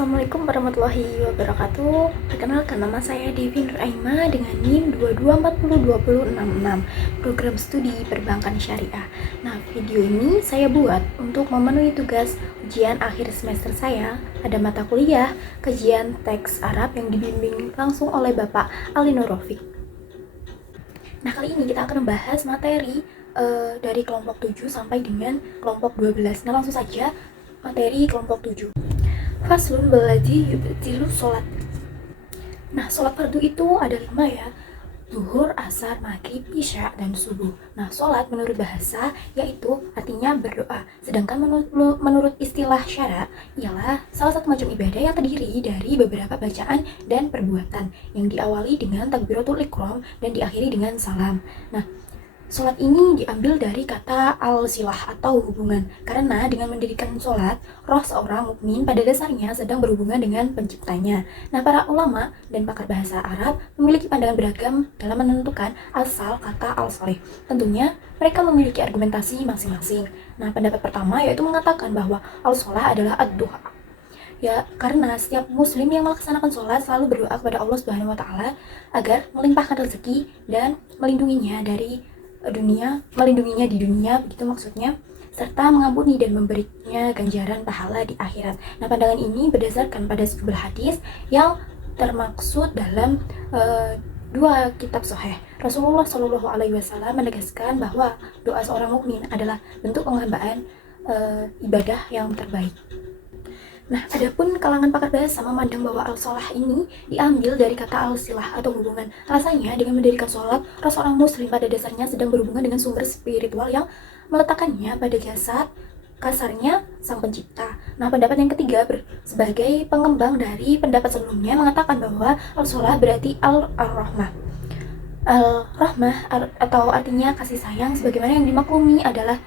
Assalamualaikum warahmatullahi wabarakatuh. Perkenalkan, nama saya Devi Nur Aima dengan NIM 22402066, program studi perbankan syariah. Nah, video ini saya buat untuk memenuhi tugas ujian akhir semester saya pada mata kuliah kajian teks Arab yang dibimbing langsung oleh Bapak Ali Nur Rafiq. Nah, kali ini kita akan membahas materi dari kelompok 7 sampai dengan kelompok 12. Nah, langsung saja materi kelompok 7. Faslun baladi yubtilu sholat. Nah, sholat fardu itu ada 5 ya. Zuhur, asar, maghrib, isya, dan subuh. Nah, sholat menurut bahasa yaitu artinya berdoa. Sedangkan menurut istilah syara ialah salah satu macam ibadah yang terdiri dari beberapa bacaan dan perbuatan yang diawali dengan takbiratul ihram dan diakhiri dengan salam. Nah, sholat ini diambil dari kata al-silah atau hubungan, karena dengan mendirikan sholat, roh seorang mukmin pada dasarnya sedang berhubungan dengan penciptanya. Nah, para ulama dan pakar bahasa Arab memiliki pandangan beragam dalam menentukan asal kata al-soleh. Tentunya, mereka memiliki argumentasi masing-masing. Nah, pendapat pertama yaitu mengatakan bahwa al-solah adalah ad-duha. Ya, karena setiap muslim yang melaksanakan sholat selalu berdoa kepada Allah Subhanahu wa Ta'ala agar melimpahkan rezeki dan melindunginya di dunia, begitu maksudnya, serta mengampuni dan memberinya ganjaran pahala di akhirat. Nah, pandangan ini berdasarkan pada sejumlah hadis yang termaksud dalam dua kitab sahih. Rasulullah Shallallahu Alaihi Wasallam menegaskan bahwa doa seorang mukmin adalah bentuk penghambaan ibadah yang terbaik. Nah, adapun kalangan pakar bahasa memandang bahwa al-sholah ini diambil dari kata al-silah atau hubungan. Alasannya, dengan mendirikan sholat, seorang muslim pada dasarnya sedang berhubungan dengan sumber spiritual yang meletakkannya pada jasad, kasarnya sang pencipta. Nah, pendapat yang ketiga sebagai pengembang dari pendapat sebelumnya mengatakan bahwa al-sholah berarti al-rahmah. Al-rahmah atau artinya kasih sayang, sebagaimana yang dimaklumi adalah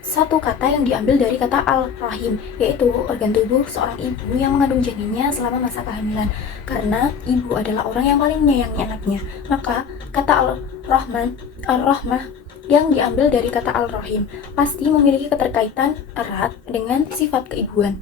satu kata yang diambil dari kata al-rahim, yaitu organ tubuh seorang ibu yang mengandung janinnya selama masa kehamilan. Karena ibu adalah orang yang paling menyayangi anaknya, maka kata al-rahmah yang diambil dari kata al-rahim pasti memiliki keterkaitan erat dengan sifat keibuan.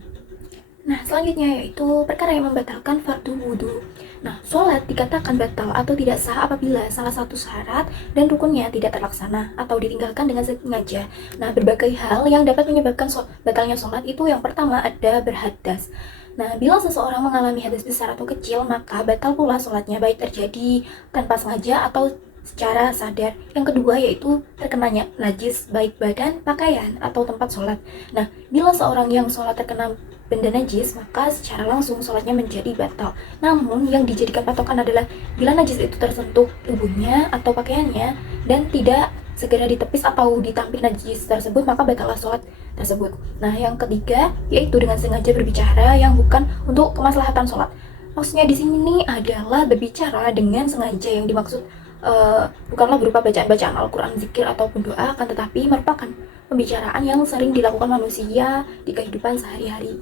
Nah, selanjutnya yaitu perkara yang membatalkan fardu wudhu. Nah, sholat dikatakan batal atau tidak sah apabila salah satu syarat dan rukunnya tidak terlaksana atau ditinggalkan dengan sengaja. Nah, berbagai hal yang dapat menyebabkan batalnya sholat itu yang pertama ada berhadas. Nah, bila seseorang mengalami hadas besar atau kecil, maka batal pula sholatnya, baik terjadi tanpa sengaja atau secara sadar. Yang kedua yaitu terkenanya najis, baik badan, pakaian, atau tempat sholat. Nah, bila seorang yang sholat terkena benda najis, maka secara langsung sholatnya menjadi batal. Namun, yang dijadikan patokan adalah bila najis itu tersentuh tubuhnya atau pakaiannya dan tidak segera ditepis atau ditampik najis tersebut, maka batallah sholat tersebut. Nah, yang ketiga yaitu dengan sengaja berbicara yang bukan untuk kemaslahatan sholat. Maksudnya di sini adalah berbicara dengan sengaja, yang dimaksud bukanlah berupa bacaan-bacaan Al-Quran, zikir, ataupun doa, akan tetapi merupakan pembicaraan yang sering dilakukan manusia di kehidupan sehari-hari.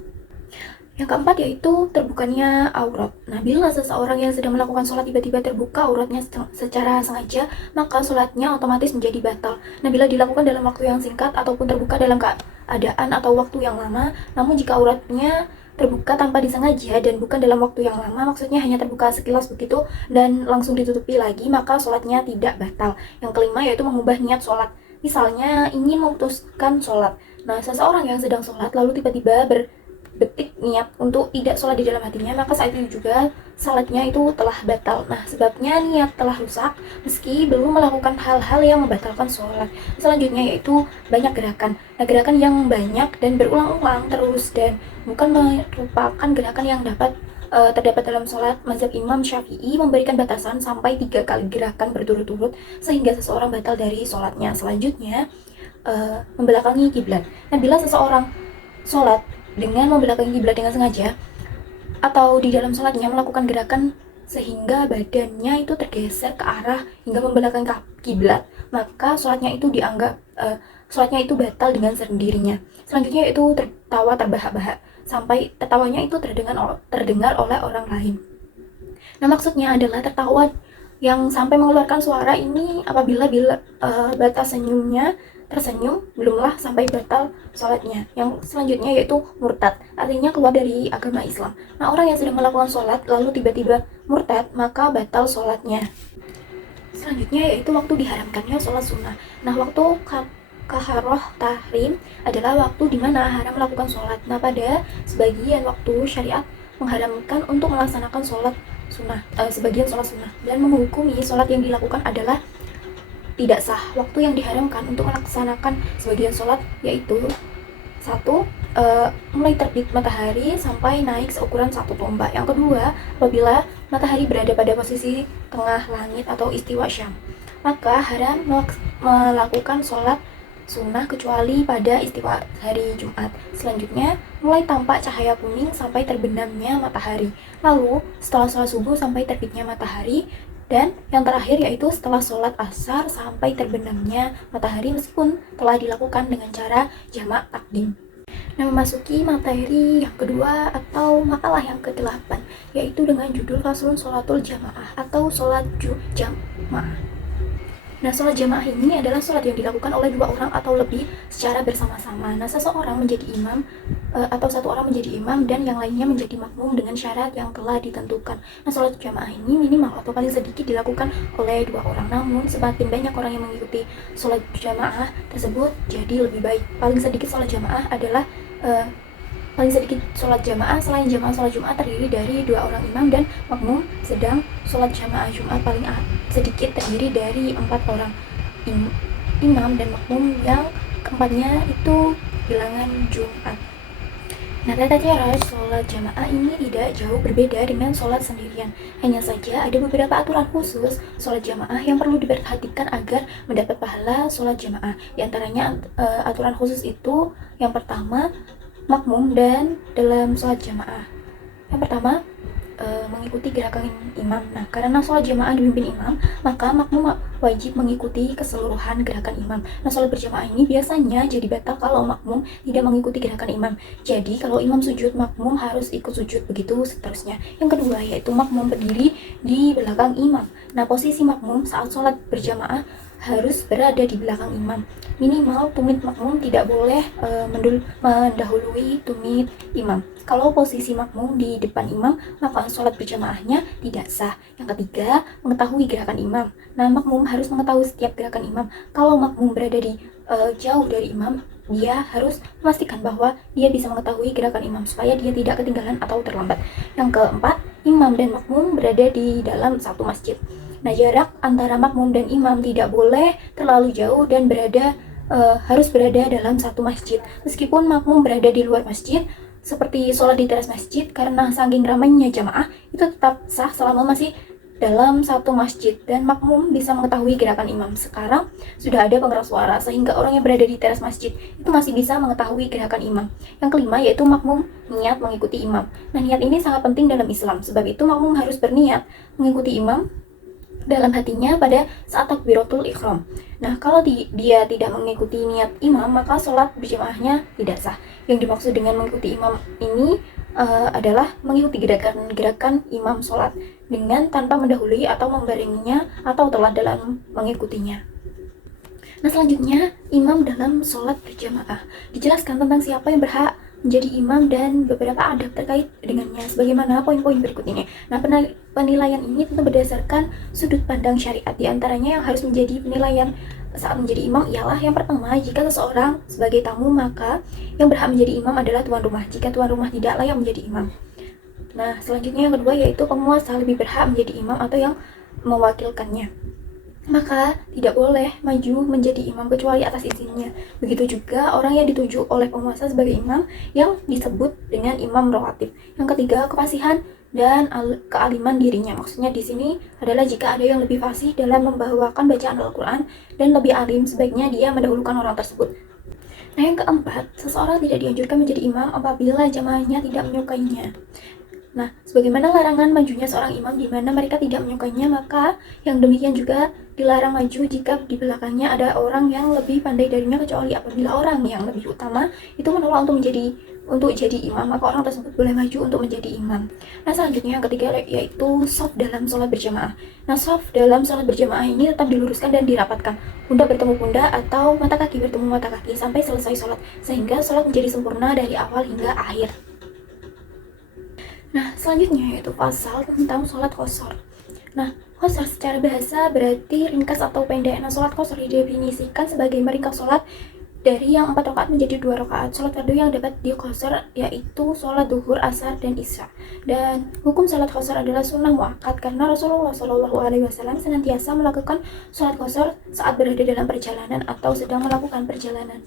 Yang keempat yaitu terbukanya aurat. Nah, bila seseorang yang sedang melakukan sholat tiba-tiba terbuka auratnya secara sengaja, maka sholatnya otomatis menjadi batal. Nah, bila dilakukan dalam waktu yang singkat ataupun terbuka dalam keadaan atau waktu yang lama, namun jika auratnya terbuka tanpa disengaja dan bukan dalam waktu yang lama, maksudnya hanya terbuka sekilas begitu dan langsung ditutupi lagi, maka sholatnya tidak batal. Yang kelima yaitu mengubah niat sholat. Misalnya ingin memutuskan sholat. Nah, seseorang yang sedang sholat lalu tiba-tiba berbetik niat untuk tidak sholat di dalam hatinya, maka saat itu juga sholatnya itu telah batal. Nah, sebabnya niat telah rusak meski belum melakukan hal-hal yang membatalkan sholat. Selanjutnya yaitu banyak gerakan. Nah, gerakan yang banyak dan berulang-ulang terus dan bukan merupakan gerakan yang terdapat dalam sholat. Mazhab Imam Syafi'i memberikan batasan sampai 3 kali gerakan berturut-turut sehingga seseorang batal dari sholatnya. Selanjutnya membelakangi kiblat. Nah, bila seseorang sholat dengan membelakangi kiblat dengan sengaja atau di dalam sholatnya melakukan gerakan sehingga badannya itu tergeser ke arah hingga membelakangi kiblat, maka sholatnya itu batal dengan sendirinya. Selanjutnya itu tertawa terbahak-bahak sampai tertawanya itu terdengar oleh orang lain. Nah, maksudnya adalah tertawa yang sampai mengeluarkan suara ini apabila batas senyumnya tersenyum, belumlah sampai batal sholatnya. Yang selanjutnya yaitu murtad, artinya keluar dari agama Islam. Nah, orang yang sedang melakukan sholat lalu tiba-tiba murtad, maka batal sholatnya. Selanjutnya yaitu waktu diharamkannya sholat sunnah. Nah, waktu kaharoh tahrim adalah waktu di mana haram melakukan sholat. Nah, pada sebagian waktu syariat mengharamkan untuk melaksanakan sholat sunnah, sebagian sholat sunnah, dan menghukumi sholat yang dilakukan adalah tidak sah. Waktu yang diharamkan untuk melaksanakan sebagian sholat yaitu 1. Mulai terbit matahari sampai naik seukuran 1 tombak. Yang kedua, apabila matahari berada pada posisi tengah langit atau istiwa Syam, maka haram melakukan sholat sunnah kecuali pada istiwa hari Jumat. Selanjutnya, mulai tampak cahaya kuning sampai terbenamnya matahari. Lalu, setelah sholat subuh sampai terbitnya matahari. Dan yang terakhir yaitu setelah sholat asar sampai terbenamnya matahari, meskipun telah dilakukan dengan cara jamak takdim. Nah, memasuki materi yang kedua atau makalah yang ke-8, yaitu dengan judul Faslun Sholatul Jamaah atau sholat jamaah. Nah, sholat jamaah ini adalah sholat yang dilakukan oleh 2 orang atau lebih secara bersama-sama. Nah, seseorang menjadi imam atau 1 orang menjadi imam dan yang lainnya menjadi makmum dengan syarat yang telah ditentukan. Nah, sholat jamaah ini minimal atau paling sedikit dilakukan oleh 2 orang. Namun, semakin banyak orang yang mengikuti sholat jamaah tersebut jadi lebih baik. Paling sedikit sholat jamaah adalah paling sedikit sholat jamaah selain jamaah sholat Jumat terdiri dari 2 orang imam dan makmum, sedang sholat jamaah Jumat paling sedikit terdiri dari 4 orang imam dan makmum, yang keempatnya itu bilangan Jumat. Nah, tata cara sholat jamaah ini tidak jauh berbeda dengan sholat sendirian. Hanya saja ada beberapa aturan khusus sholat jamaah yang perlu diperhatikan agar mendapat pahala sholat jamaah. Di antaranya aturan khusus itu, yang pertama, makmum dan dalam sholat jamaah. Yang pertama, mengikuti gerakan imam. Nah, karena sholat jamaah dipimpin imam, maka makmum wajib mengikuti keseluruhan gerakan imam. Nah, sholat berjamaah ini biasanya jadi batal kalau makmum tidak mengikuti gerakan imam. Jadi, kalau imam sujud, makmum harus ikut sujud, begitu seterusnya. Yang kedua, yaitu makmum berdiri di belakang imam. Nah, posisi makmum saat sholat berjamaah harus berada di belakang imam. Minimal tumit makmum tidak boleh mendahului tumit imam. Kalau posisi makmum di depan imam, maka sholat berjamaahnya tidak sah. Yang ketiga, mengetahui gerakan imam. Nah, makmum harus mengetahui setiap gerakan imam. Kalau makmum berada di jauh dari imam, dia harus memastikan bahwa dia bisa mengetahui gerakan imam supaya dia tidak ketinggalan atau terlambat. Yang keempat, imam dan makmum berada di dalam satu masjid. Nah, jarak antara makmum dan imam tidak boleh terlalu jauh dan harus berada dalam satu masjid. Meskipun makmum berada di luar masjid, seperti sholat di teras masjid, karena saking ramainya jamaah, itu tetap sah selama masih dalam satu masjid dan makmum bisa mengetahui gerakan imam. Sekarang sudah ada pengeras suara sehingga orang yang berada di teras masjid itu masih bisa mengetahui gerakan imam. Yang kelima, yaitu makmum niat mengikuti imam. Nah, niat ini sangat penting dalam Islam. Sebab itu makmum harus berniat mengikuti imam dalam hatinya pada saat takbiratul ihram. Nah, kalau dia tidak mengikuti niat imam, maka sholat berjamaahnya tidak sah. Yang dimaksud dengan mengikuti imam ini adalah mengikuti gerakan-gerakan imam sholat dengan tanpa mendahului atau membarenginya atau telat dalam mengikutinya. Nah, selanjutnya imam dalam sholat berjamaah. Dijelaskan tentang siapa yang berhak menjadi imam dan beberapa adab terkait dengannya sebagaimana poin-poin berikut ini. Nah, penilaian ini tentu berdasarkan sudut pandang syariat. Di antaranya yang harus menjadi penilaian saat menjadi imam ialah yang pertama, jika seseorang sebagai tamu, maka yang berhak menjadi imam adalah tuan rumah jika tuan rumah tidak layak menjadi imam. Nah, selanjutnya yang kedua yaitu penguasa lebih berhak menjadi imam atau yang mewakilkannya, maka tidak boleh maju menjadi imam kecuali atas izinnya. Begitu juga orang yang dituju oleh penguasa sebagai imam yang disebut dengan imam rawatib. Yang ketiga, kefasihan dan kealiman dirinya. Maksudnya di sini adalah jika ada yang lebih fasih dalam membawakan bacaan Al-Quran dan lebih alim, sebaiknya dia mendahulukan orang tersebut. Nah, yang keempat, seseorang tidak dianjurkan menjadi imam apabila jamaahnya tidak menyukainya. Nah, sebagaimana larangan majunya seorang imam di mana mereka tidak menyukainya, maka yang demikian juga dilarang maju jika di belakangnya ada orang yang lebih pandai darinya, kecuali apabila orang yang lebih utama itu menolak untuk menjadi untuk jadi imam, maka orang tersebut boleh maju untuk menjadi imam. Nah, selanjutnya yang ketiga yaitu shaf dalam sholat berjamaah. Nah, shaf dalam sholat berjamaah ini tetap diluruskan dan dirapatkan, pundak bertemu pundak atau mata kaki bertemu mata kaki sampai selesai sholat, sehingga sholat menjadi sempurna dari awal hingga akhir. Nah, selanjutnya yaitu pasal tentang sholat qashar. Nah, qashar secara bahasa berarti ringkas atau pendek. Nah, sholat qashar didefinisikan sebagai meringkas sholat dari yang 4 rakaat menjadi 2 rakaat. Sholat fardu yang dapat diqashar yaitu sholat duhur, asar, dan isya. Dan hukum sholat qashar adalah sunnah muakkad karena Rasulullah SAW senantiasa melakukan sholat qashar saat berada dalam perjalanan atau sedang melakukan perjalanan.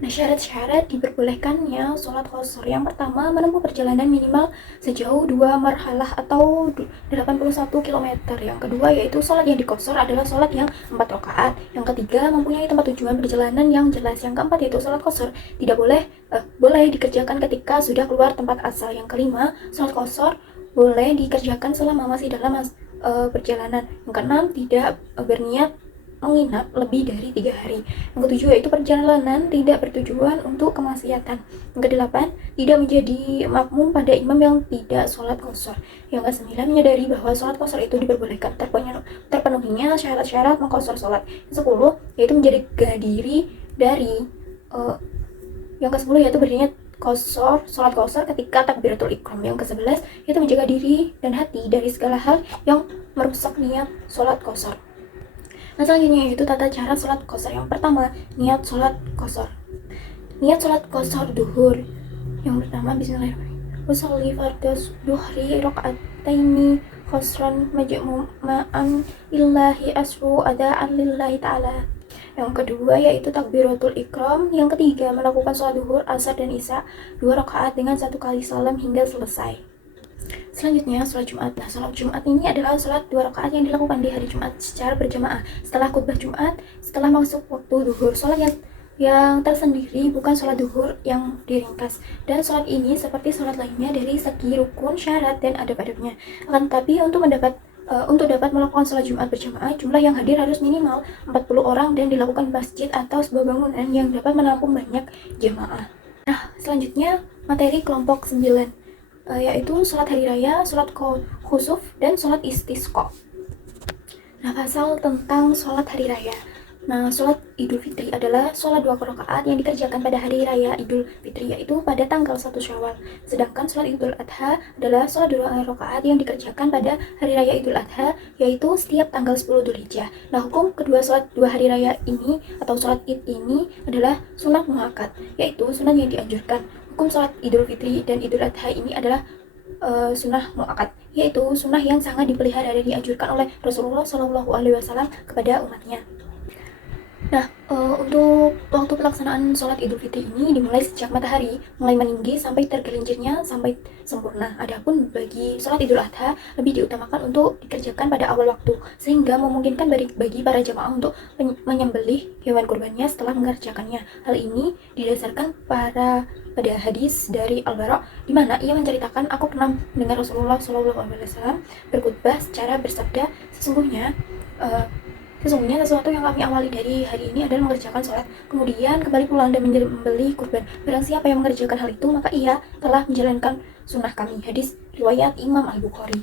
Nah, syarat-syarat diperbolehkannya sholat qashar. Yang pertama, menempuh perjalanan minimal sejauh 2 marhalah atau 81 km. Yang kedua, yaitu sholat yang diqashar adalah sholat yang 4 rakaat. Yang ketiga, mempunyai tempat tujuan perjalanan yang jelas. Yang keempat, yaitu sholat qashar tidak boleh dikerjakan ketika sudah keluar tempat asal. Yang kelima, sholat qashar boleh dikerjakan selama masih dalam perjalanan. Yang keenam, tidak berniat menginap lebih dari 3 hari. Yang ketujuh yaitu perjalanan tidak bertujuan untuk kemaksiatan. Yang kedelapan, tidak menjadi makmum pada imam yang tidak sholat qashar. Yang kesembilan, menyadari bahwa sholat qashar itu diperbolehkan terpenuhinya syarat-syarat mengqashar sholat. Yang 10 yaitu menjaga diri dari yang ke-10 yaitu berniat sholat qashar ketika takbiratul ihram. Yang ke-11 yaitu menjaga diri dan hati dari segala hal yang merusak niat sholat qashar. Nah, selanjutnya yaitu tata cara sholat qashar. Yang pertama, niat sholat qashar. Niat sholat qashar duhur. Yang pertama, bismillahirrahmanirrahim. Usolli fardas duhri rakaataini qashran majmu'an lillahi asru ada'an lillahi ta'ala. Yang kedua yaitu takbiratul ihram. Yang ketiga, melakukan sholat duhur, asar, dan isya 2 rakaat dengan 1 kali salam hingga selesai. Selanjutnya, sholat Jumat. Nah, sholat Jumat ini adalah sholat 2 rakaat yang dilakukan di hari Jumat secara berjamaah setelah khutbah Jumat, setelah masuk waktu duhur. Sholat yang tersendiri, bukan sholat duhur yang diringkas. Dan sholat ini seperti sholat lainnya dari segi rukun, syarat, dan adab-adabnya. Akan tetapi untuk dapat melakukan sholat Jumat berjamaah, jumlah yang hadir harus minimal 40 orang dan dilakukan masjid atau sebuah bangunan yang dapat menampung banyak jamaah. Nah, selanjutnya materi kelompok 9. Yaitu sholat hari raya, sholat khusuf, dan sholat istisqa. Nah, pasal tentang sholat hari raya. Nah, sholat Idul Fitri adalah sholat 2 rakaat yang dikerjakan pada hari raya Idul Fitri, yaitu pada tanggal 1 Syawal. Sedangkan sholat Idul Adha adalah sholat 2 rakaat yang dikerjakan pada hari raya Idul Adha, yaitu setiap tanggal 10 Dzulhijjah. Nah, hukum kedua sholat 2 hari raya ini atau sholat Id ini adalah sunat muakkad, yaitu sunat yang dianjurkan. Hukum sholat Idul Fitri dan Idul Adha ini adalah sunnah muakkad, yaitu sunnah yang sangat dipelihara dan dianjurkan oleh Rasulullah SAW kepada umatnya. Nah, untuk waktu pelaksanaan sholat Idul Fitri ini dimulai sejak matahari mulai meninggi sampai tergelincirnya sampai sempurna. Adapun bagi sholat Idul Adha lebih diutamakan untuk dikerjakan pada awal waktu, sehingga memungkinkan bagi para jamaah untuk menyembelih hewan kurbannya setelah mengerjakannya. Hal ini didasarkan pada hadis dari Al-Bara, di mana ia menceritakan, aku pernah mendengar Rasulullah SAW berkhutbah secara bersabda, sesungguhnya sesuatu yang kami awali dari hari ini adalah mengerjakan sholat, kemudian kembali pulang dan membeli kurban. Barang siapa yang mengerjakan hal itu, maka ia telah menjalankan sunnah kami. Hadis riwayat Imam Al-Bukhari.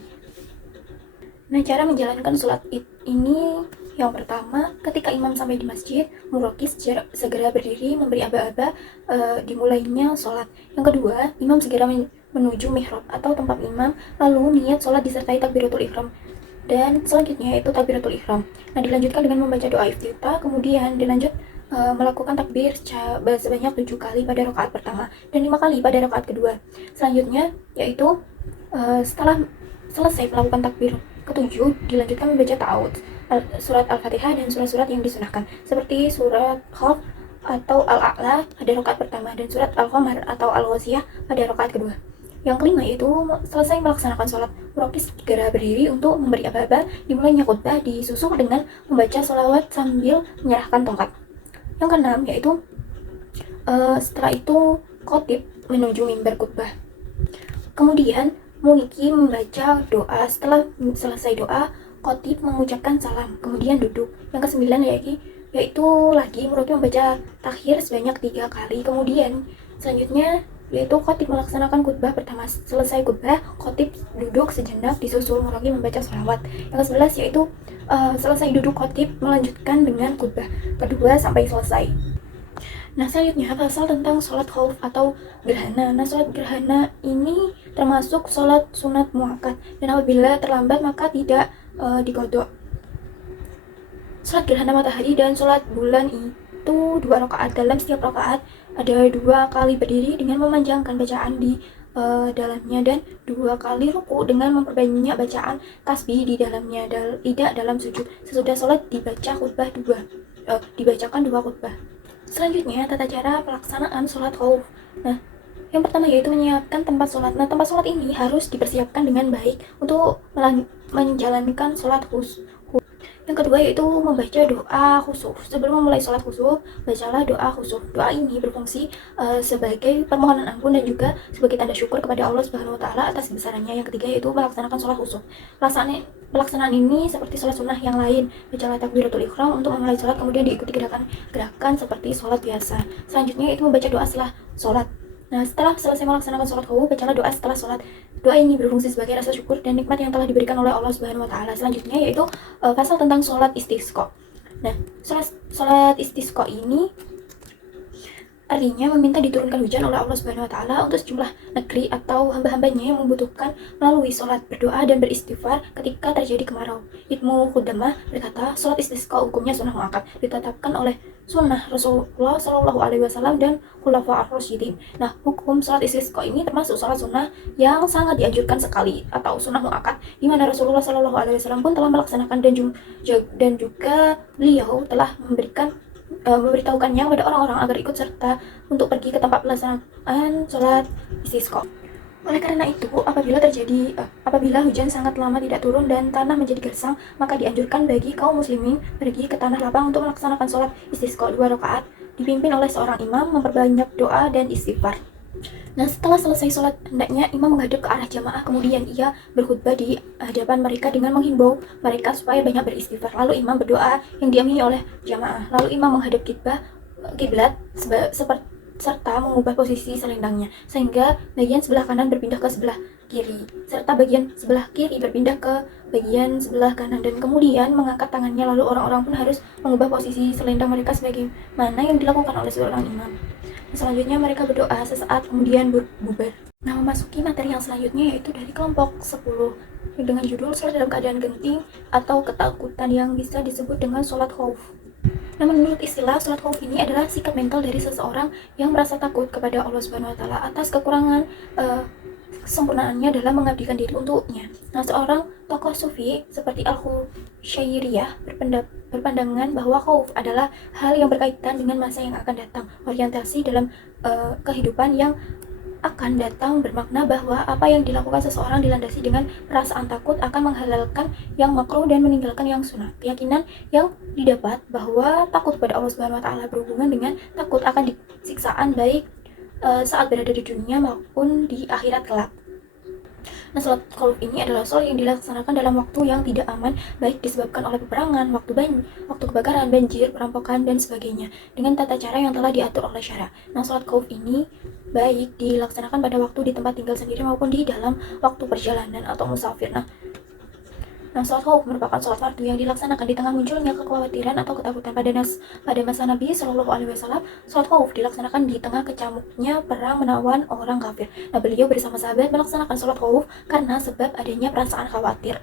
Nah, cara menjalankan sholat id ini, yang pertama, ketika imam sampai di masjid, murokis segera berdiri memberi aba-aba dimulainya sholat. Yang kedua, imam segera menuju mihrab atau tempat imam, lalu niat sholat disertai takbiratul ihram. Dan selanjutnya itu takbiratul ihram. Nah, dilanjutkan dengan membaca doa iftitah, kemudian dilanjut melakukan takbir sebanyak 7 kali pada rakaat pertama dan 5 kali pada rakaat kedua. Selanjutnya yaitu setelah selesai melakukan takbir ketujuh, dilanjutkan membaca ta'awudz, surat Al-Fatihah dan surat-surat yang disunahkan seperti surat Qaf atau Al-A'la pada rakaat pertama dan surat Al-Qamar atau Al-Ghashiyah pada rakaat kedua. Yang kelima itu selesai melaksanakan sholat, murokis segera berdiri untuk memberi aba-aba. Dimulainya khutbah disusul dengan membaca sholawat sambil menyerahkan tongkat. Yang keenam yaitu setelah itu khotib menuju mimbar khutbah. Kemudian muniki membaca doa. Setelah selesai doa, khotib mengucapkan salam, kemudian duduk. Yang kesembilan yaitu lagi muridnya membaca takhir sebanyak 3 kali. Kemudian selanjutnya yaitu khatib melaksanakan khutbah pertama. Selesai khutbah, khatib duduk sejenak disusul lagi membaca sholawat. Yang ke-11 yaitu selesai duduk khatib melanjutkan dengan khutbah kedua sampai selesai. Nah, selanjutnya pasal tentang sholat khauf atau gerhana. Nah, sholat gerhana ini termasuk sholat sunat muakkad dan apabila terlambat maka tidak diqodho. Sholat gerhana matahari dan sholat bulan itu 2 rakaat. Dalam setiap rakaat ada 2 kali berdiri dengan memanjangkan bacaan di dalamnya dan 2 kali ruku dengan memperbanyak bacaan tasbih di dalamnya, tidak dalam sujud. Sesudah sholat dibacakan 2 khutbah. Selanjutnya, tata cara pelaksanaan sholat khauf. Nah, yang pertama yaitu menyiapkan tempat sholat. Nah, tempat sholat ini harus dipersiapkan dengan baik untuk menjalankan sholat khusyuk. Yang kedua yaitu membaca doa khusyuk. Sebelum memulai sholat khusyuk, bacalah doa khusyuk. Doa ini berfungsi sebagai permohonan ampun dan juga sebagai tanda syukur kepada Allah Subhanahu wa taala atas kebesarannya. Yang ketiga yaitu melaksanakan sholat khusyuk. Pelaksanaan ini seperti sholat sunnah yang lain. Bacalah takbiratul ihram untuk memulai sholat, kemudian diikuti gerakan seperti sholat biasa. Selanjutnya itu membaca doa setelah sholat. Nah, setelah selesai melaksanakan sholat khauf, bacalah doa setelah sholat. Doa ini berfungsi sebagai rasa syukur dan nikmat yang telah diberikan oleh Allah Subhanahu wa taala. Selanjutnya yaitu pasal tentang sholat istisqa. Nah, sholat istisqa ini artinya meminta diturunkan hujan oleh Allah Subhanahu wa taala untuk sejumlah negeri atau hamba-hambanya yang membutuhkan melalui sholat, berdoa dan beristighfar ketika terjadi kemarau. Ibnu Qudamah berkata, sholat istisqa hukumnya sunnah muakkad, ditetapkan oleh sunnah Rasulullah Shallallahu Alaihi Wasallam dan Khulafaur Rasyidin. Nah, hukum sholat istisqa ini termasuk sholat sunnah yang sangat dianjurkan sekali atau sunnah muakkad, di mana Rasulullah Shallallahu Alaihi Wasallam pun telah melaksanakan dan juga beliau telah memberitahukannya kepada orang-orang agar ikut serta untuk pergi ke tempat pelaksanaan sholat istisqa. Oleh karena itu, apabila hujan sangat lama tidak turun dan tanah menjadi gersang, maka dianjurkan bagi kaum muslimin pergi ke tanah lapang untuk melaksanakan sholat istisqa 2 rakaat dipimpin oleh seorang imam, memperbanyak doa dan istighfar. Nah, setelah selesai sholat, hendaknya imam menghadap ke arah jamaah, kemudian ia berkhutbah di hadapan mereka dengan menghimbau mereka supaya banyak beristighfar. Lalu imam berdoa yang diamini oleh jamaah. Lalu imam menghadap kiblat serta mengubah posisi selendangnya sehingga bagian sebelah kanan berpindah ke sebelah kiri serta bagian sebelah kiri berpindah ke bagian sebelah kanan, dan kemudian mengangkat tangannya. Lalu orang-orang pun harus mengubah posisi selendang mereka sebagaimana yang dilakukan oleh seorang imam. Selanjutnya mereka berdoa sesaat kemudian bubar. Nah, memasuki materi yang selanjutnya yaitu dari kelompok 10 dengan judul sholat dalam keadaan genting atau ketakutan yang bisa disebut dengan sholat khauf. Nah, menurut istilah, sholat khauf ini adalah sikap mental dari seseorang yang merasa takut kepada Allah Subhanahu wa taala atas kekurangan kesempurnaannya dalam mengabdikan diri untuknya. Nah, seorang tokoh sufi seperti Al-Khusyairiyah berpandangan bahwa khauf adalah hal yang berkaitan dengan masa yang akan datang. Orientasi dalam kehidupan yang akan datang bermakna bahwa apa yang dilakukan seseorang dilandasi dengan perasaan takut akan menghalalkan yang makruh dan meninggalkan yang sunnah. Keyakinan yang didapat bahwa takut pada Allah Subhanahu wa taala berhubungan dengan takut akan siksaan baik saat berada di dunia maupun di akhirat kelak. Nah, sholat khauf ini adalah sholat yang dilaksanakan dalam waktu yang tidak aman, baik disebabkan oleh peperangan, waktu kebakaran, banjir, perampokan, dan sebagainya, dengan tata cara yang telah diatur oleh syara. Nah, sholat khauf ini baik dilaksanakan pada waktu di tempat tinggal sendiri maupun di dalam waktu perjalanan atau musafir. Nah, sholat khauf merupakan sholat fardu yang dilaksanakan di tengah munculnya kekhawatiran atau ketakutan. Pada masa Nabi Shallallahu Alaihi Wasallam, sholat khauf dilaksanakan di tengah kecamuknya perang melawan orang kafir. Nah, beliau bersama sahabat melaksanakan sholat khauf karena sebab adanya perasaan khawatir.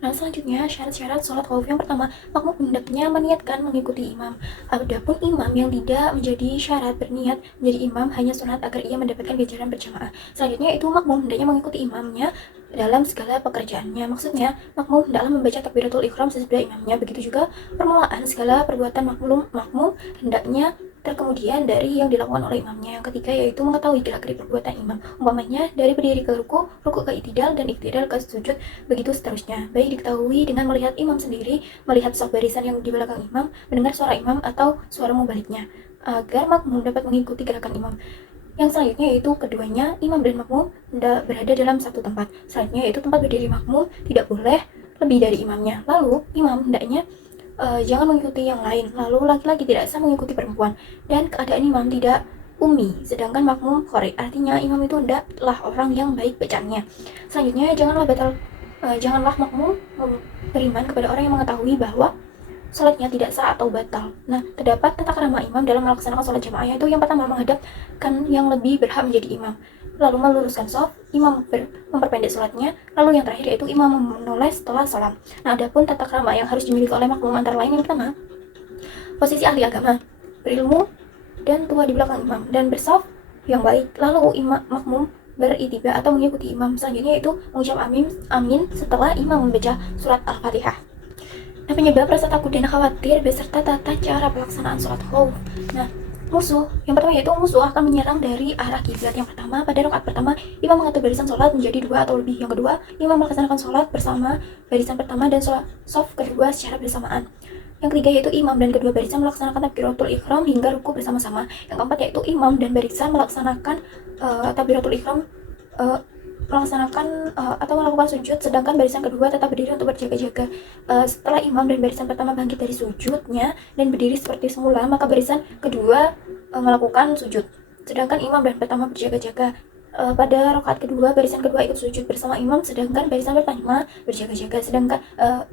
Nah, selanjutnya syarat-syarat sholat khauf. Yang pertama, makmum hendaknya meniatkan mengikuti imam. Adapun imam yang tidak menjadi syarat berniat menjadi imam hanya sunat agar ia mendapatkan ganjaran berjamaah. Selanjutnya itu makmum hendaknya mengikuti imamnya dalam segala pekerjaannya. Maksudnya, makmum hendaklah membaca takbiratul ihram sesudah imamnya. Begitu juga permulaan segala perbuatan makmum hendaknya terkemudian dari yang dilakukan oleh imamnya. Yang ketiga yaitu mengetahui gerak-gerik perbuatan imam, umpamanya dari berdiri ke ruku ke iktidal, dan iktidal ke sujud, begitu seterusnya. Baik diketahui dengan melihat imam sendiri, melihat saf barisan yang di belakang imam, mendengar suara imam atau suara mubaliknya, agar makmum dapat mengikuti gerakan imam. Yang selanjutnya yaitu keduanya, imam dan makmum berada dalam satu tempat. Selanjutnya yaitu tempat berdiri makmum tidak boleh lebih dari imamnya. Lalu imam hendaknya jangan mengikuti yang lain. Lalu laki-laki tidak sah mengikuti perempuan, dan keadaan imam tidak ummi, sedangkan makmum qori. Artinya imam itu hendaklah orang yang baik bacaannya. Selanjutnya, janganlah makmum beriman kepada orang yang mengetahui bahwa sholatnya tidak sah atau batal. Nah, terdapat tata krama imam dalam melaksanakan sholat jamaah, yaitu yang pertama menghadapkan yang lebih berhak menjadi imam, lalu meluruskan shaf, imam memperpendek sholatnya, lalu yang terakhir yaitu imam menoleh setelah salam. Nah, adapun tata krama yang harus dimiliki oleh makmum antara lain yang pertama, posisi ahli agama, berilmu, dan tua di belakang imam, dan bersaf yang baik. Lalu makmum beritiba atau mengikuti imam. Selanjutnya yaitu mengucap amin setelah imam membaca surat Al-Fatihah. Nah, penyebab rasa takut dan khawatir beserta tata cara pelaksanaan sholat khauf. Nah, musuh yang pertama yaitu musuh akan menyerang dari arah kiblat. Yang pertama, pada rakaat pertama imam mengatur barisan sholat menjadi 2 atau lebih. Yang kedua, imam melaksanakan sholat bersama barisan pertama dan shaf kedua secara bersamaan. Yang ketiga yaitu imam dan kedua barisan melaksanakan takbiratul ihram hingga ruku bersama-sama. Yang keempat yaitu imam dan barisan melaksanakan takbiratul ihram atau melakukan sujud, sedangkan barisan kedua tetap berdiri untuk berjaga-jaga. Setelah imam dan barisan pertama bangkit dari sujudnya dan berdiri seperti semula, maka barisan kedua melakukan sujud, sedangkan imam dan pertama berjaga-jaga. Pada rakaat kedua, barisan kedua ikut sujud bersama imam, sedangkan barisan pertama berjaga-jaga. Sedangkan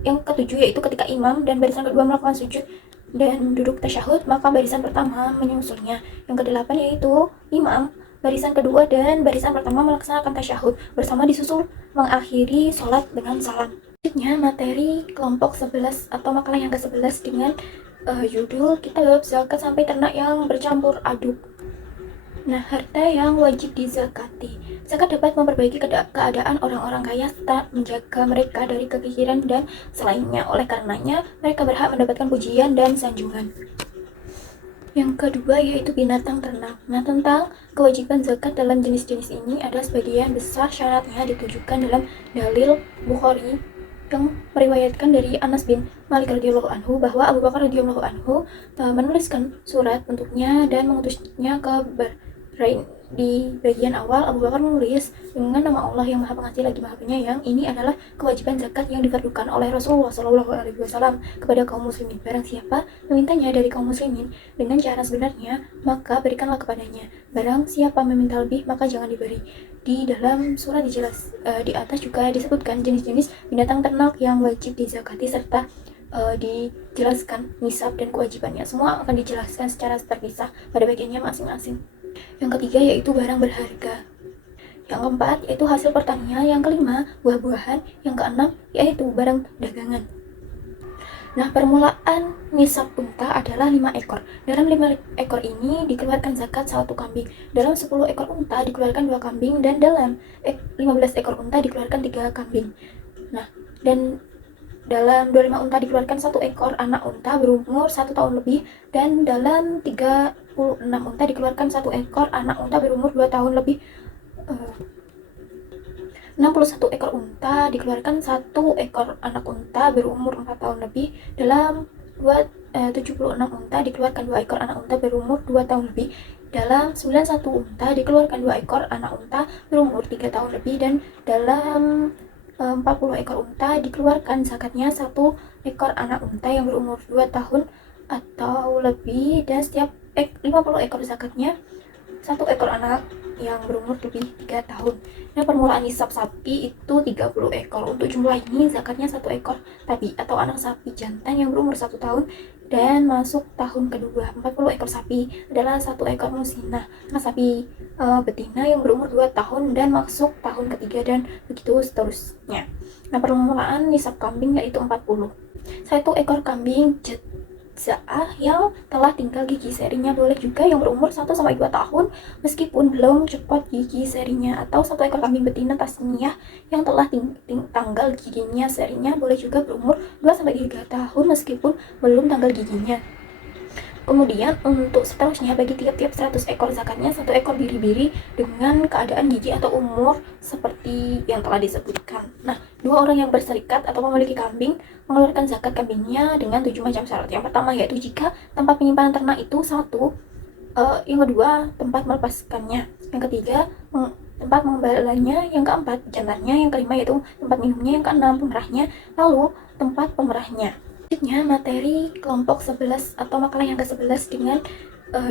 yang ketujuh yaitu ketika imam dan barisan kedua melakukan sujud dan duduk tasyahud, maka barisan pertama menyusulnya. Yang kedelapan yaitu imam, barisan kedua dan barisan pertama melaksanakan tasyahud bersama disusul mengakhiri sholat dengan salam. Selanjutnya materi kelompok 11 atau makalah yang ke-11 dengan judul kitab zakat sampai ternak yang bercampur aduk. Nah, harta yang wajib dizakati. Zakat dapat memperbaiki keadaan orang-orang kaya serta menjaga mereka dari kekikiran dan selainnya. Oleh karenanya, mereka berhak mendapatkan pujian dan sanjungan. Yang kedua yaitu binatang ternak. Nah, tentang kewajiban zakat dalam jenis-jenis ini ada sebagian besar syaratnya ditujukan dalam dalil Bukhari yang meriwayatkan dari Anas bin Malik radhiyallahu anhu bahwa Abu Bakar radhiyallahu anhu menuliskan surat untuknya dan mengutusnya ke Bahrain. Di bagian awal Abu Bakar menulis dengan nama Allah yang Maha Pengasih lagi Maha Penyayang. Ini adalah kewajiban zakat yang difardukan oleh Rasulullah SAW kepada kaum muslimin. Barang siapa memintanya dari kaum muslimin dengan cara sebenarnya, maka berikanlah kepadanya. Barang siapa meminta lebih, maka jangan diberi. Di dalam surat di atas juga disebutkan jenis-jenis binatang ternak yang wajib dizakati serta dijelaskan nisab dan kewajibannya. Semua akan dijelaskan secara terpisah pada bagiannya masing-masing. Yang ketiga yaitu barang berharga. Yang keempat yaitu hasil pertanian. Yang kelima buah-buahan. Yang keenam yaitu barang dagangan. Nah, permulaan nisab unta adalah 5 ekor. Dalam 5 ekor ini dikeluarkan zakat 1 kambing. Dalam 10 ekor unta dikeluarkan 2 kambing dan dalam 15 ekor unta dikeluarkan 3 kambing. Nah, dan dalam 25 unta dikeluarkan 1 ekor anak unta berumur 1 tahun lebih, dan dalam 36 unta dikeluarkan 1 ekor anak unta berumur 2 tahun lebih. 61 ekor unta dikeluarkan 1 ekor anak unta berumur 4 tahun lebih. Dalam 76 unta dikeluarkan 2 ekor anak unta berumur 2 tahun lebih. Dalam 91 unta dikeluarkan 2 ekor anak unta berumur 3 tahun lebih, dan dalam 40 ekor unta dikeluarkan zakatnya 1 ekor anak unta yang berumur 2 tahun atau lebih, dan setiap 50 ekor zakatnya 1 ekor anak yang berumur lebih 3 tahun. Nah, permulaan nisab sapi itu 30 ekor. Untuk jumlah ini zakatnya 1 ekor tabi atau anak sapi jantan yang berumur 1 tahun dan masuk tahun kedua. 40 ekor sapi adalah 1 ekor musinah, anak sapi betina yang berumur 2 tahun dan masuk tahun ketiga, dan begitu seterusnya. Nah, permulaan nisab kambing yaitu 40. 1 ekor kambing jaza'ah yang telah tinggal gigi serinya, boleh juga yang berumur 1-2 tahun meskipun belum cepat gigi serinya, atau 1 ekor kambing betina tasniyah yang telah tanggal giginya serinya, boleh juga berumur 2-3 tahun meskipun belum tanggal giginya. Kemudian untuk seterusnya, bagi tiap-tiap 100 ekor zakatnya 1 ekor biri-biri dengan keadaan gigi atau umur seperti yang telah disebutkan. Nah, 2 orang yang berserikat atau memiliki kambing mengeluarkan zakat kambingnya dengan 7 macam syarat. Yang pertama yaitu jika tempat penyimpanan ternak itu 1, yang kedua tempat melepaskannya, yang ketiga tempat mengembalanya, yang keempat jantannya, yang kelima yaitu tempat minumnya, yang keenam pemerahnya, lalu tempat pemerahnya. Selanjutnya materi kelompok 11 atau makalah yang ke-11 dengan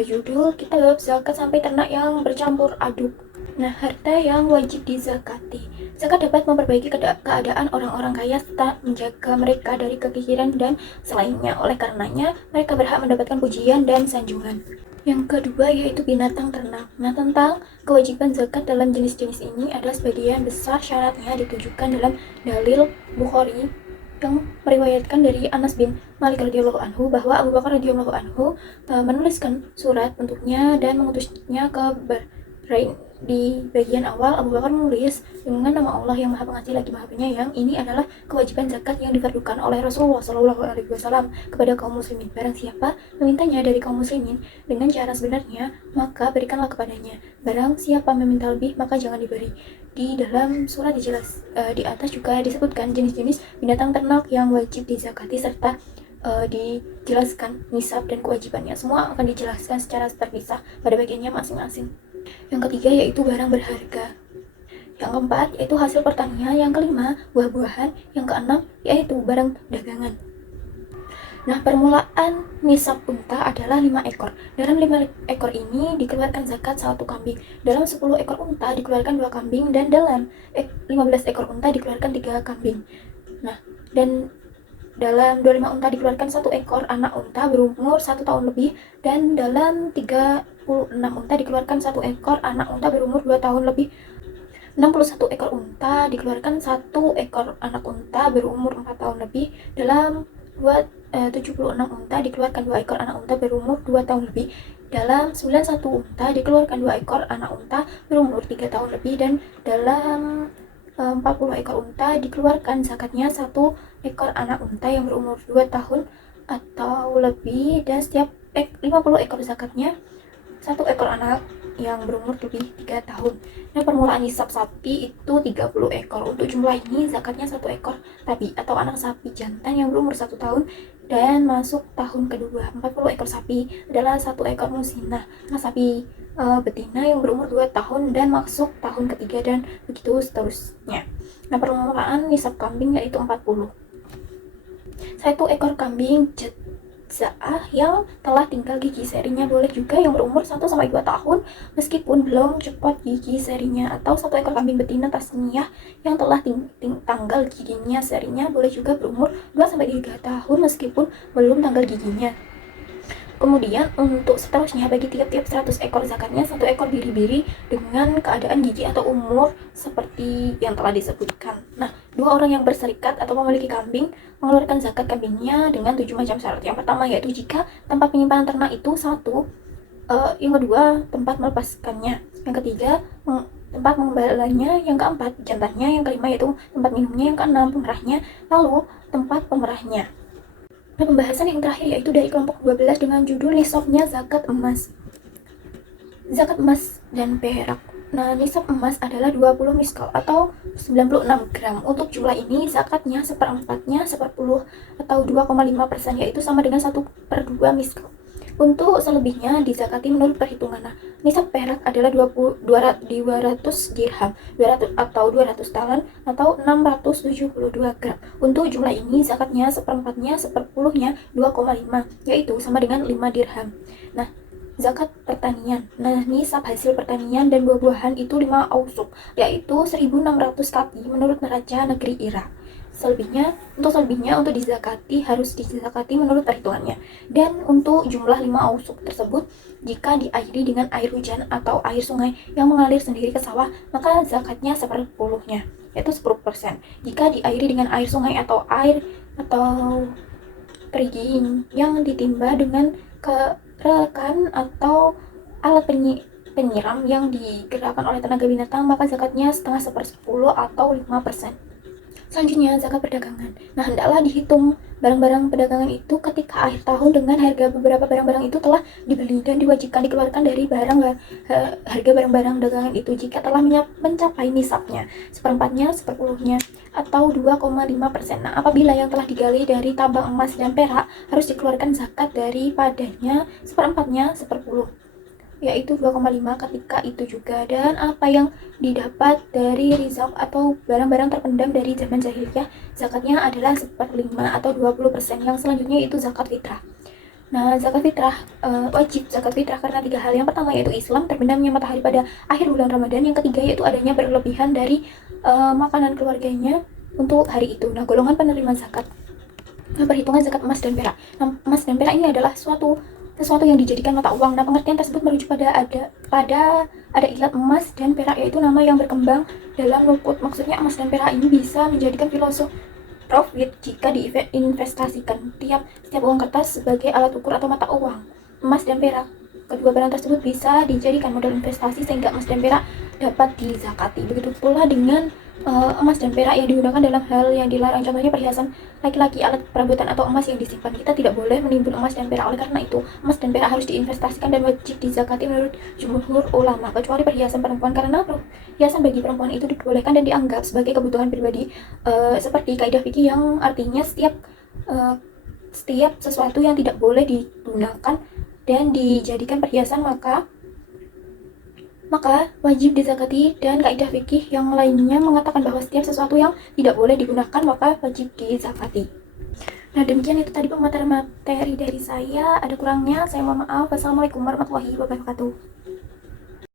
judul Kitab Zakat Sampai Ternak yang Bercampur Aduk. Nah, harta yang wajib dizakati. Zakat dapat memperbaiki keadaan orang-orang kaya serta menjaga mereka dari kekikiran dan selainnya. Oleh karenanya, mereka berhak mendapatkan pujian dan sanjungan. Yang kedua yaitu binatang ternak. Nah, tentang kewajiban zakat dalam jenis-jenis ini ada sebagian besar syaratnya ditujukan dalam dalil Bukhari yang meriwayatkan dari Anas bin Malik radhiyallahu anhu bahwa Abu Bakar radhiyallahu anhu menuliskan surat untuknya dan mengutusnya ke Bahrain. Di bagian awal Abu Bakar menulis dengan nama Allah yang Maha Pengasih lagi Maha Penyayang. Ini adalah kewajiban zakat yang difardukan oleh Rasulullah Shallallahu Alaihi Wasallam kepada kaum muslimin. Barang siapa memintanya dari kaum muslimin dengan cara sebenarnya, maka berikanlah kepadanya. Barang siapa meminta lebih, maka jangan diberi. Di dalam surat di atas juga disebutkan jenis-jenis binatang ternak yang wajib dizakati serta dijelaskan nisab dan kewajibannya. Semua akan dijelaskan secara terpisah pada bagiannya masing-masing. Yang ketiga yaitu barang berharga. Yang keempat yaitu hasil pertanian. Yang kelima buah-buahan. Yang keenam yaitu barang dagangan. Nah, permulaan nisab unta adalah 5 ekor. Dalam 5 ekor ini dikeluarkan zakat 1 kambing. Dalam 10 ekor unta dikeluarkan 2 kambing dan dalam 15 ekor unta dikeluarkan 3 kambing. Nah, dan dalam 25 unta dikeluarkan 1 ekor anak unta berumur 1 tahun lebih dan dalam 36 unta dikeluarkan 1 ekor anak unta berumur 2 tahun lebih. 61 ekor unta dikeluarkan 1 ekor anak unta berumur 4 tahun lebih. Dalam 76 unta dikeluarkan 2 ekor anak unta berumur 2 tahun lebih. Dalam 91 unta dikeluarkan 2 ekor anak unta berumur 3 tahun lebih dan dalam 40 ekor unta dikeluarkan zakatnya 1 ekor anak unta yang berumur 2 tahun atau lebih dan setiap 50 ekor zakatnya 1 ekor anak yang berumur lebih 3 tahun. Nah, permulaan nisab sapi itu 30 ekor. Untuk jumlah ini zakatnya 1 ekor sapi atau anak sapi jantan yang berumur 1 tahun dan masuk tahun kedua. 40 ekor sapi adalah 1 ekor musinah. Nah, sapi betina yang berumur 2 tahun dan masuk tahun ketiga dan begitu seterusnya. Nah, permulaan nisab kambing yaitu 40. 1 ekor kambing Zaah yang telah tinggal gigi serinya. Boleh juga yang berumur 1-2 tahun meskipun belum cepat gigi serinya, atau 1 ekor kambing betina tasniyah yang telah tanggal giginya serinya. Boleh juga berumur 2-3 tahun meskipun belum tanggal giginya. Kemudian untuk seterusnya bagi tiap-tiap 100 ekor zakatnya 1 ekor biri-biri dengan keadaan gigi atau umur seperti yang telah disebutkan. Nah, 2 orang yang berserikat atau memiliki kambing mengeluarkan zakat kambingnya dengan 7 macam syarat. Yang pertama yaitu jika tempat penyimpanan ternak itu 1, yang kedua tempat melepaskannya, yang ketiga tempat mengembalanya, yang keempat jantannya, yang kelima yaitu tempat minumnya, yang keenam pemerahnya, lalu tempat pemerahnya. Nah, pembahasan yang terakhir yaitu dari kelompok 12 dengan judul nisabnya zakat emas. Zakat emas dan perak. Nah, nisab emas adalah 20 miskal atau 96 gram. Untuk jumlah ini zakatnya seperempatnya 10 atau 2,5% yaitu sama dengan 1/2 miskal. Untuk selebihnya dizakati menurut perhitungan. Nah, nisab perak adalah 200 dirham, 200 atau 200 talan atau 672 gram. Untuk jumlah ini zakatnya seperempatnya 10-nya 2,5 yaitu sama dengan 5 dirham. Nah, zakat pertanian. Nah, nisab hasil pertanian dan buah-buahan itu 5 ausuk yaitu 1.600 kaki menurut neraca negeri Irak. Untuk selebihnya untuk dizakati harus dizakati menurut perhitungannya. Dan untuk jumlah 5 ausuk tersebut jika diairi dengan air hujan atau air sungai yang mengalir sendiri ke sawah, maka zakatnya 1/10-nya yaitu 10%. Jika diairi dengan air sungai atau perigi yang ditimba dengan kerekan atau alat penyiram yang digerakkan oleh tenaga binatang, maka zakatnya 0,5/10 atau 5%. Selanjutnya, zakat perdagangan. Nah, hendaklah dihitung barang-barang perdagangan itu ketika akhir tahun dengan harga beberapa barang-barang itu telah dibeli dan diwajibkan dikeluarkan dari harga barang-barang dagangan itu jika telah mencapai nisabnya, seperempatnya, 10-nya, atau 2,5%. Nah, apabila yang telah digali dari tambang emas dan perak harus dikeluarkan zakat daripadanya seperempatnya, 10. yaitu 2,5 ketika itu juga. Dan apa yang didapat dari rizaq atau barang-barang terpendam dari zaman jahiliyah, zakatnya adalah 1/5 atau 20%. Yang selanjutnya itu zakat fitrah. Nah, zakat fitrah wajib zakat fitrah karena 3 hal. Yang pertama yaitu Islam, terbenamnya matahari pada akhir bulan Ramadan. Yang ketiga yaitu adanya berlebihan dari makanan keluarganya untuk hari itu. Nah, golongan penerima zakat. Nah, perhitungan zakat emas dan perak. Nah, emas dan perak ini adalah sesuatu yang dijadikan mata uang. Nah, pengertian tersebut merujuk pada ada ilat emas dan perak, yaitu nama yang berkembang dalam nukut. Maksudnya emas dan perak ini bisa menjadikan filosofi profit jika diinvestasikan. Setiap uang kertas sebagai alat ukur atau mata uang. Emas dan perak, kedua barang tersebut bisa dijadikan modal investasi sehingga emas dan perak dapat dizakati. Begitu pula dengan emas dan perak yang digunakan dalam hal yang dilarang, contohnya perhiasan laki-laki, alat perabotan atau emas yang disimpan. Kita tidak boleh menimbun emas dan perak. Oleh karena itu, emas dan perak harus diinvestasikan dan wajib dizakati menurut jumhur ulama, kecuali perhiasan perempuan, karena perhiasan bagi perempuan itu dibolehkan dan dianggap sebagai kebutuhan pribadi, seperti kaidah fikih yang artinya setiap sesuatu yang tidak boleh digunakan dan dijadikan perhiasan maka wajib dizakati, dan kaidah fikih yang lainnya mengatakan bahwa setiap sesuatu yang tidak boleh digunakan maka wajib dizakati. Nah, demikian itu tadi pemaparan materi dari saya. Ada kurangnya saya mohon maaf. Wassalamualaikum warahmatullahi wabarakatuh.